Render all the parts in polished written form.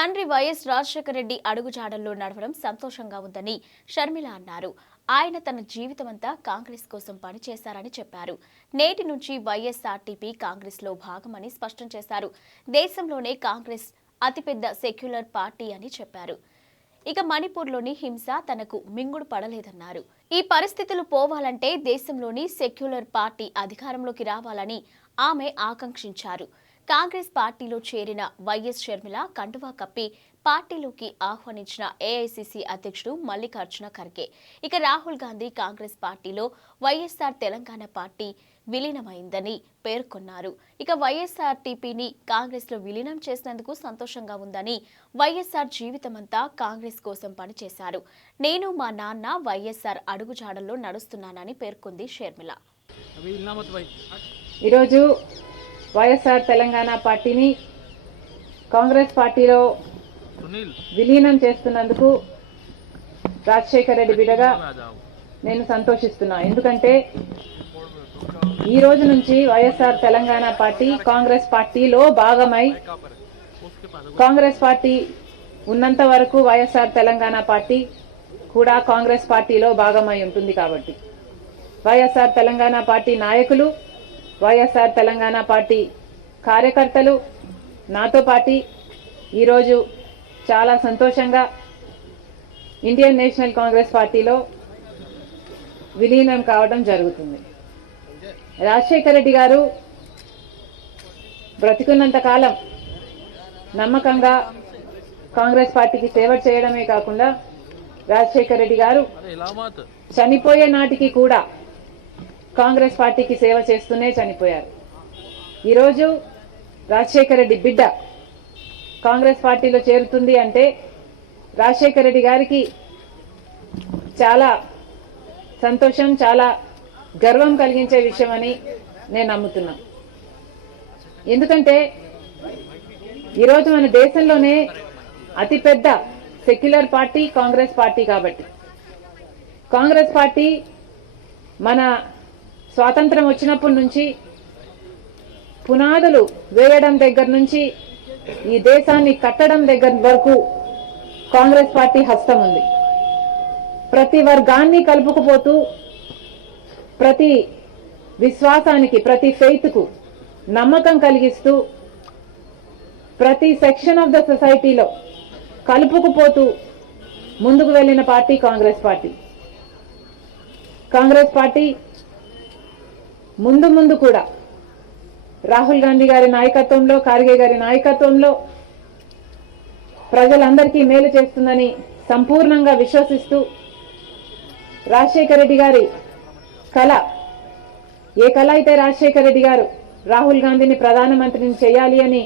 తండ్రి వైఎస్ రాజశేఖర రెడ్డి అడుగుజాడల్లో నడవడం సంతోషంగా ఉందని షర్మిల అన్నారు. ఆయన తన జీవితమంతా కాంగ్రెస్ కోసం పనిచేశారని చెప్పారు. నేటి నుంచి వైఎస్ఆర్టీపీ కాంగ్రెస్ లో భాగమని స్పష్టం చేశారు. దేశంలోనే కాంగ్రెస్ అతిపెద్ద సెక్యులర్ పార్టీ అని చెప్పారు. ఇక మణిపూర్లోని హింస తనకు మింగుడు పడలేదన్నారు. ఈ పరిస్థితులు పోవాలంటే దేశంలోని సెక్యులర్ పార్టీ అధికారంలోకి రావాలని ఆమె ఆకాంక్షించారు. కాంగ్రెస్ పార్టీలో చేరిన వైఎస్ షర్మిల కండువా కప్పి పార్టీలోకి ఆహ్వానించిన ఏఐసీసీ అధ్యక్షుడు మల్లికార్జున ఖర్గే. ఇక రాహుల్ గాంధీ కాంగ్రెస్ పార్టీలో వైఎస్ఆర్ తెలంగాణ పార్టీ విలీనమైందని పేర్కొన్నారు. ఇక వైఎస్ఆర్టీపీని కాంగ్రెస్ లో విలీనం చేసినందుకు సంతోషంగా ఉందని, వైఎస్ఆర్ జీవితమంతా కాంగ్రెస్ కోసం పనిచేశారు. నేను మా నాన్న వైఎస్ఆర్ అడుగుజాడల్లో నడుస్తున్నానని పేర్కొంది షర్మిల. ఈరోజు వైఎస్ఆర్ తెలంగాణ పార్టీని కాంగ్రెస్ పార్టీలో విలీనం చేస్తున్నందుకు రాజశేఖర రెడ్డి బిడ్డగా నేను సంతోషిస్తున్నా. ఎందుకంటే ఈ రోజు నుంచి వైఎస్ఆర్ తెలంగాణ పార్టీ కాంగ్రెస్ పార్టీలో భాగమై, కాంగ్రెస్ పార్టీ ఉన్నంత వరకు వైఎస్ఆర్ తెలంగాణ పార్టీ కూడా కాంగ్రెస్ పార్టీలో భాగమై ఉంటుంది. కాబట్టి వైఎస్ఆర్ తెలంగాణ పార్టీ నాయకులు, వైఎస్ఆర్ తెలంగాణ పార్టీ కార్యకర్తలు నాతో పాటు ఈరోజు చాలా సంతోషంగా ఇండియన్ నేషనల్ కాంగ్రెస్ పార్టీలో విలీనం కావడం జరుగుతుంది. రాజశేఖర రెడ్డి గారు బ్రతికున్నంత కాలం నమ్మకంగా కాంగ్రెస్ పార్టీకి సేవ చేయడమే కాకుండా రాజశేఖర రెడ్డి గారు చనిపోయే నాటికి కూడా కాంగ్రెస్ పార్టీకి సేవ చేస్తూనే చనిపోయారు. ఈరోజు రాజశేఖర రెడ్డి బిడ్డ కాంగ్రెస్ పార్టీలో చేరుతుంది అంటే రాజశేఖర రెడ్డి గారికి చాలా సంతోషం, చాలా గర్వం కలిగించే విషయం అని నేను నమ్ముతున్నా. ఎందుకంటే ఈరోజు మన దేశంలోనే అతిపెద్ద సెక్యులర్ పార్టీ కాంగ్రెస్ పార్టీ. కాబట్టి కాంగ్రెస్ పార్టీ మన స్వాతంత్రం వచ్చినప్పటి నుంచి పునాదులు వేయడం దగ్గర నుంచి ఈ దేశాన్ని కట్టడం దగ్గర వరకు కాంగ్రెస్ పార్టీ హస్తం ఉంది. ప్రతి వర్గాన్ని కలుపుకుపోతూ, ప్రతి విశ్వాసానికి, ప్రతి ఫెయిత్కు నమ్మకం కలిగిస్తూ, ప్రతి సెక్షన్ ఆఫ్ ద సొసైటీలో కలుపుకుపోతూ ముందుకు వెళ్లిన party Congress party. Congress party ముందు కూడా రాహుల్ గాంధీ గారి నాయకత్వంలో, ఖార్గే గారి నాయకత్వంలో ప్రజలందరికీ మేలు చేస్తుందని సంపూర్ణంగా విశ్వసిస్తూ, రాజశేఖర రెడ్డి గారి కళ, ఏ కళ అయితే రాజశేఖర రెడ్డి గారు రాహుల్ గాంధీని ప్రధానమంత్రిని చేయాలి అని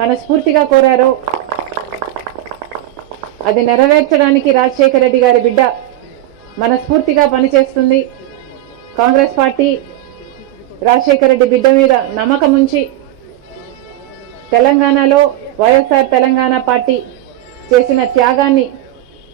మనస్ఫూర్తిగా కోరారో అది నెరవేర్చడానికి రాజశేఖర రెడ్డి గారి బిడ్డ మనస్ఫూర్తిగా పనిచేస్తుంది. కాంగ్రెస్ పార్టీ రాజశేఖర రెడ్డి బిడ్డ మీద నమ్మకం ఉంచి తెలంగాణలో వైఎస్ఆర్ తెలంగాణ పార్టీ చేసిన త్యాగాన్ని